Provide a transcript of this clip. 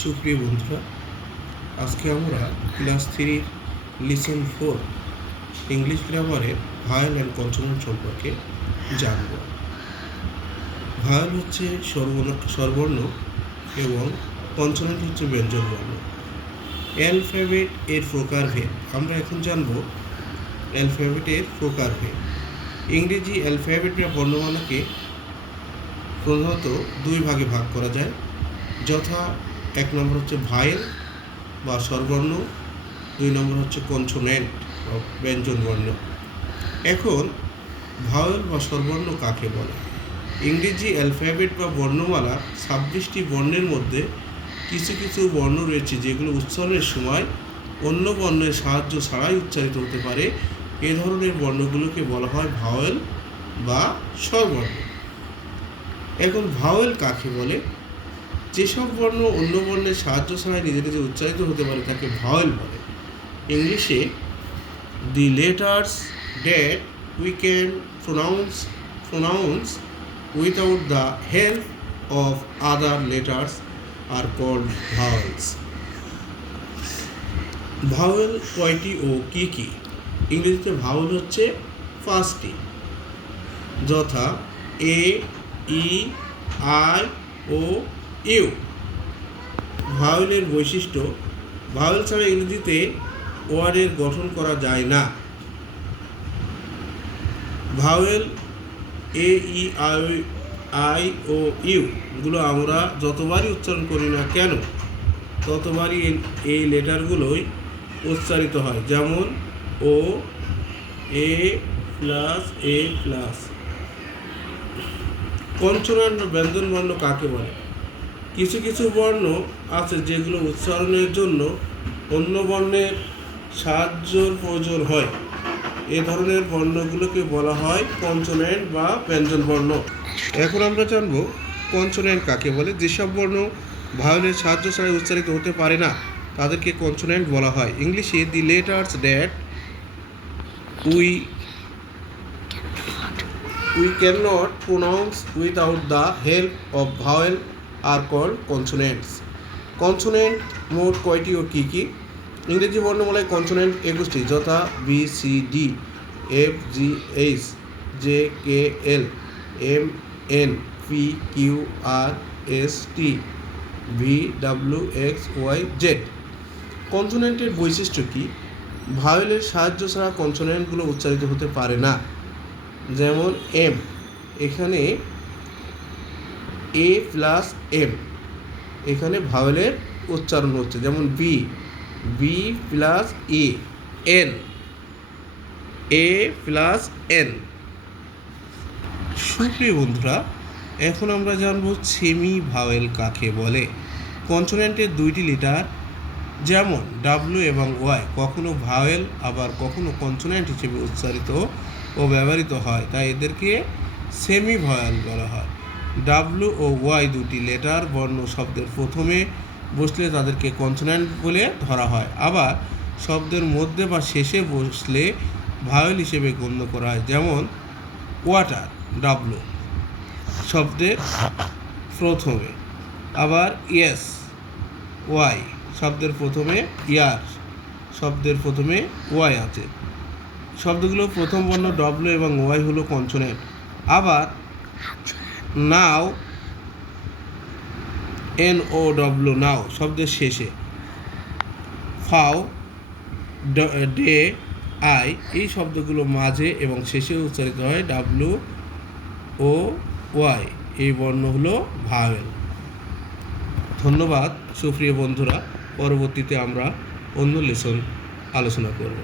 সুপ্রিয় বন্ধুরা, আজকে আমরা ক্লাস 3 লিসন 4 ইংলিশ গ্রামারের ভায়েল অ্যান্ড কনসোনেন্ট সম্পর্কে জানব। ভায়েল হচ্ছে স্বরবর্ণ এবং কনসোনেন্ট হচ্ছে ব্যঞ্জনবর্ণ। অ্যালফাবেট এর প্রকারভেদ আমরা এখন জানব। অ্যালফাবেটের প্রকারভেদ। ইংরেজি অ্যালফাবেট বা বর্ণমালাকে প্রধানত দুই ভাগে ভাগ করা যায়, যথা এক নম্বর হচ্ছে ভায়েল বা স্বরবর্ণ, দুই নম্বর হচ্ছে কনসোনেন্ট বা ব্যঞ্জনবর্ণ। এখন ভাওয়েল বা স্বরবর্ণ কাকে বলে? ইংরেজি অ্যালফাবেট বা বর্ণমালা 26টি বর্ণের মধ্যে কিছু কিছু বর্ণ রয়েছে যেগুলো উচ্চারণের সময় অন্য বর্ণের সাহায্য ছাড়াই উচ্চারিত হতে পারে। এ ধরনের বর্ণগুলোকে বলা হয় ভাওয়েল বা স্বরবর্ণ। এখন ভাওয়েল কাকে বলে? যেসব বর্ণ অন্য বর্ণের সাহায্য ছাড়াই নিজে নিজে উচ্চারিত হতে পারে তাকে ভাওয়েল বলে। ইংলিশে the letters that we can pronounce without the help of other letters are called vowels. Vowel কয়টি ও কী কী? ইংরেজিতে ভাওয়েল হচ্ছে 5টি, যথা এ, ই, আই ও ইউ। ভাওয়েলের বৈশিষ্ট্য: ভাওয়েল ছাড়া ইংরেজিতে ওয়ার্ডের গঠন করা যায় না। Vowel A, E, I O U গুলো আমরা যতবারই উচ্চারণ করি না কেন ততবারই এই লেটারগুলোই উচ্চারিত হয়, যেমন ও, এ প্লাস এ প্লাস। কনসোনেন্ট ব্যঞ্জনবর্ণ কাকে বলে? কিছু কিছু বর্ণ আছে যেগুলো উচ্চারণের জন্য অন্য বর্ণের সাহায্যের প্রয়োজন হয়। এ ধরনের বর্ণগুলোকে বলা হয় কনসোনেন্ট বা ব্যঞ্জনবর্ণ। এখন আমরা জানব কনসোনেন্ট কাকে বলে। যেসব বর্ণ ভাওয়েলের সাহায্য ছাড়াই উচ্চারিত হতে পারে না তাদেরকে কনসোনেন্ট বলা হয়। ইংলিশে the letters that we cannot pronounce without the help of vowel are called consonants. Consonant মোট কয়টি ও কী কী? ইংরেজি বর্ণমালায় কনসোনেন্ট 21টি, যথা B, C, D, F, G, H, J, K, L, M, N, P, Q, R, S, T, V, W, X, Y, Z. কনসোনেন্টের বৈশিষ্ট্য কী? ভাওয়েলের সাহায্য ছাড়া কনসোনেন্টগুলো উচ্চারিত হতে পারে না, যেমন এম, এখানে এ প্লাস এম, এখানে ভাওয়েলের উচ্চারণ হচ্ছে, যেমন বি, বি প্লাস এ, এন, এ প্লাস এন। সুপ্রিয় বন্ধুরা, এখন আমরা জানব সেমি ভাওয়েল কাকে বলে। কনসোনেন্টের 2টি লেটার যেমন ডাব্লিউ এবং ওয়াই কখনো ভাওয়েল আবার কখনো কনসোনেন্ট হিসেবে উচ্চারিত ও ব্যবহৃত হয়, তাই এদেরকে সেমি ভাওয়েল বলা হয়। ডাব্লিউ ও ওয়াই 2টি লেটার বর্ণ শব্দের প্রথমে বসলে তাদেরকে কনসোনেন্ট বলে ধরা হয়, আবার শব্দের মধ্যে বা শেষে বসলে ভাওয়েল হিসেবে গণ্য করা হয়, যেমন ওয়াটার ডাব্লিউ শব্দের প্রথমে, আবার ইয়েস ওয়াই শব্দের প্রথমে, ইয়ার শব্দের প্রথমে ওয়াই আছে। শব্দগুলো প্রথম বর্ণ ডব্লিউ এবং ওয়াই হলো কনসোনেন্ট। আবার নাও এন ও ডব্লিউ নাও শব্দের শেষে, ফাও, ডে, আই এই শব্দগুলো মাঝে এবং শেষে উচ্চারিত হয় ডাব্লিউ ও ওয়াই। এই বর্ণ হলো ভাওয়েল। ধন্যবাদ সুপ্রিয় বন্ধুরা, পরবর্তীতে আমরা অন্য লেসন আলোচনা করব।